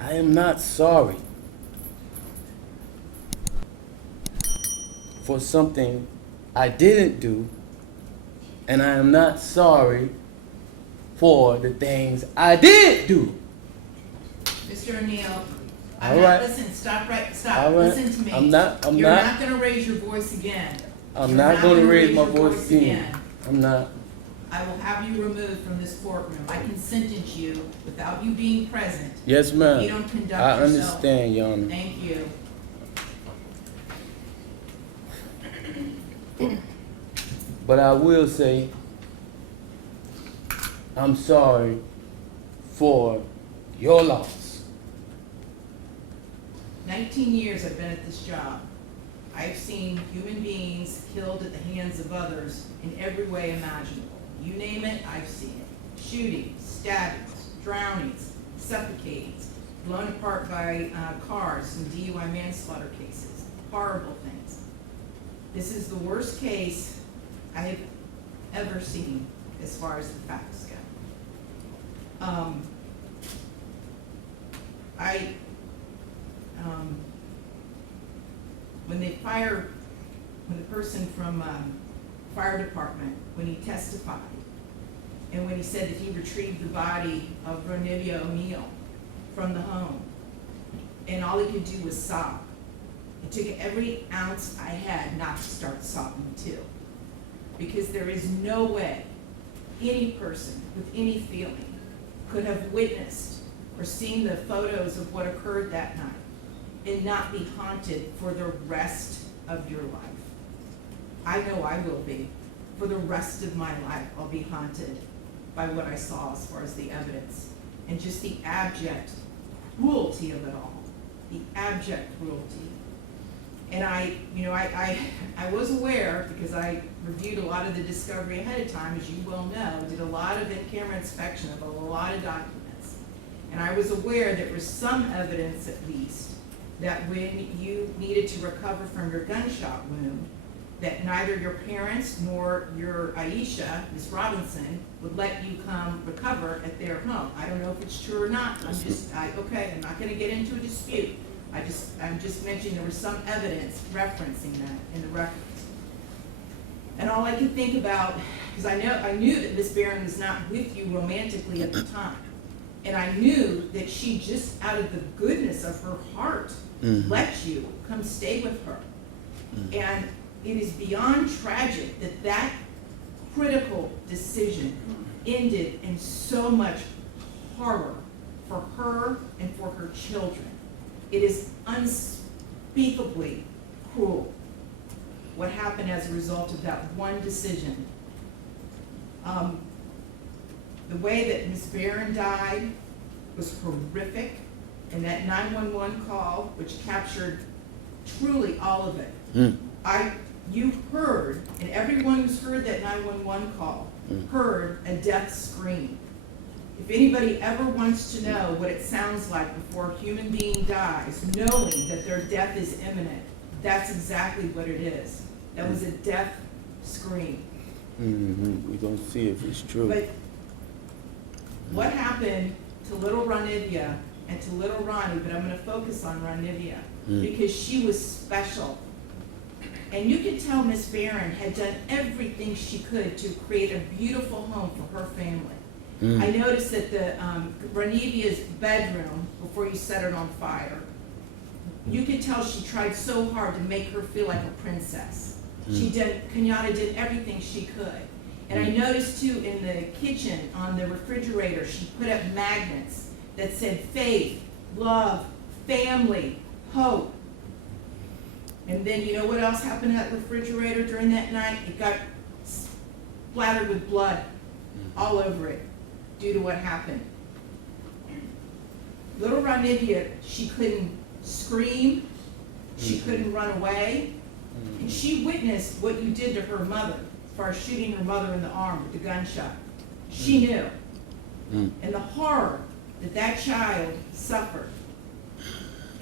I am not sorry for something I didn't do, and I am not sorry for the things I did do. Mr. Oneal, All right. listen, stop, stop, All right. listen to me. I'm not You're not gonna raise your voice again. I'm You're not going to gonna raise my your voice again. I'm not. I will have you removed from this courtroom. I can sentence you without you being present. Yes, ma'am. You don't conduct I yourself. understand, Your Honor. Thank you. But I will say, I'm sorry for your loss. 19 years I've been at this job. I've seen human beings killed at the hands of others in every way imaginable. You name it, I've seen it. Shootings, stabbings, drownings, suffocatings, blown apart by cars, some DUI manslaughter cases, horrible things. This is the worst case I have ever seen as far as the facts go. When the person from fire department, when he testified, and when he said that he retrieved the body of Ronnie Oneal from the home, and all he could do was sob. It took every ounce I had not to start sobbing too. Because there is no way any person with any feeling could have witnessed or seen the photos of what occurred that night and not be haunted for the rest of your life. I know I will be. For the rest of my life, I'll be haunted by what I saw as far as the evidence and just the abject cruelty of it all. The abject cruelty. And I was aware, because I reviewed a lot of the discovery ahead of time, as you well know, did a lot of in-camera inspection of a lot of documents. And I was aware there was some evidence, at least, that when you needed to recover from your gunshot wound, that neither your parents nor your Aisha, Miss Robinson, would let you come recover at their home. I don't know if it's true or not. I'm not gonna get into a dispute. I'm just mentioning there was some evidence referencing that in the records. And all I could think about, because I knew that Miss Barron was not with you romantically at the time. And I knew that she just out of the goodness of her heart let you come stay with her. And it is beyond tragic that that critical decision ended in so much horror for her and for her children. It is unspeakably cruel what happened as a result of that one decision. The way that Ms. Barron died was horrific, and that 911 call, which captured truly all of it. You heard, and everyone who's heard that 911 call heard a death scream. If anybody ever wants to know what it sounds like before a human being dies, knowing that their death is imminent, that's exactly what it is. That was a death scream. We're going to see if it's true. But what happened to little Ronivia and to little Ronnie, but I'm going to focus on Ronivia, because she was special. And you could tell Miss Barron had done everything she could to create a beautiful home for her family. I noticed that the Ronivia's bedroom, before you set it on fire, you could tell she tried so hard to make her feel like a princess. Kenyatta did everything she could. And I noticed too in the kitchen, on the refrigerator, she put up magnets that said faith, love, family, hope. And then you know what else happened to that refrigerator during that night? It got splattered with blood all over it due to what happened. Little Ronivia, she couldn't scream, she couldn't run away, and she witnessed what you did to her mother as far as shooting her mother in the arm with the gunshot. She knew. And the horror that that child suffered.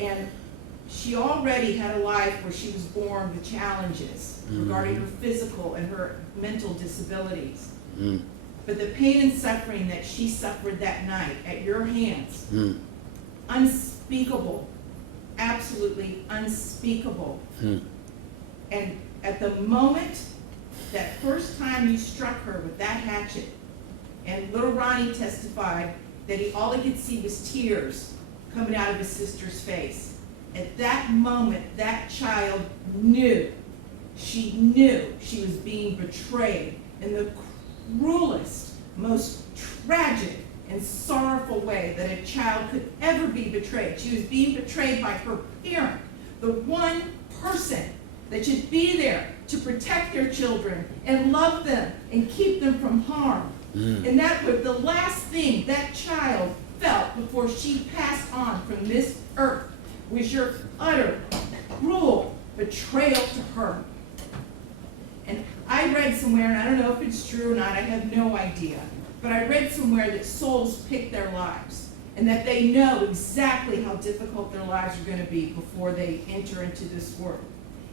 And she already had a life where she was born with challenges regarding her physical and her mental disabilities. But the pain and suffering that she suffered that night at your hands unspeakable, absolutely unspeakable. And at the moment, that first time you struck her with that hatchet, and little Ronnie testified that all he could see was tears coming out of his sister's face. At that moment, that child knew, she knew she was being betrayed in the cruelest, most tragic and sorrowful way that a child could ever be betrayed. She was being betrayed by her parent, the one person that should be there to protect their children and love them and keep them from harm. And that was the last thing that child felt before she passed on from this earth, was your utter, cruel betrayal to her. And I read somewhere, and I don't know if it's true or not, I have no idea, but I read somewhere that souls pick their lives, and that they know exactly how difficult their lives are going to be before they enter into this world.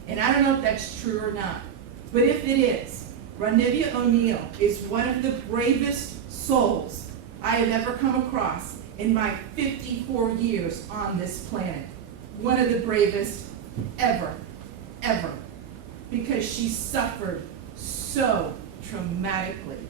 And I don't know if that's true or not, but if it is, Ronnie Oneal is one of the bravest souls I have ever come across in my 54 years on this planet. One of the bravest ever, ever. Because she suffered so traumatically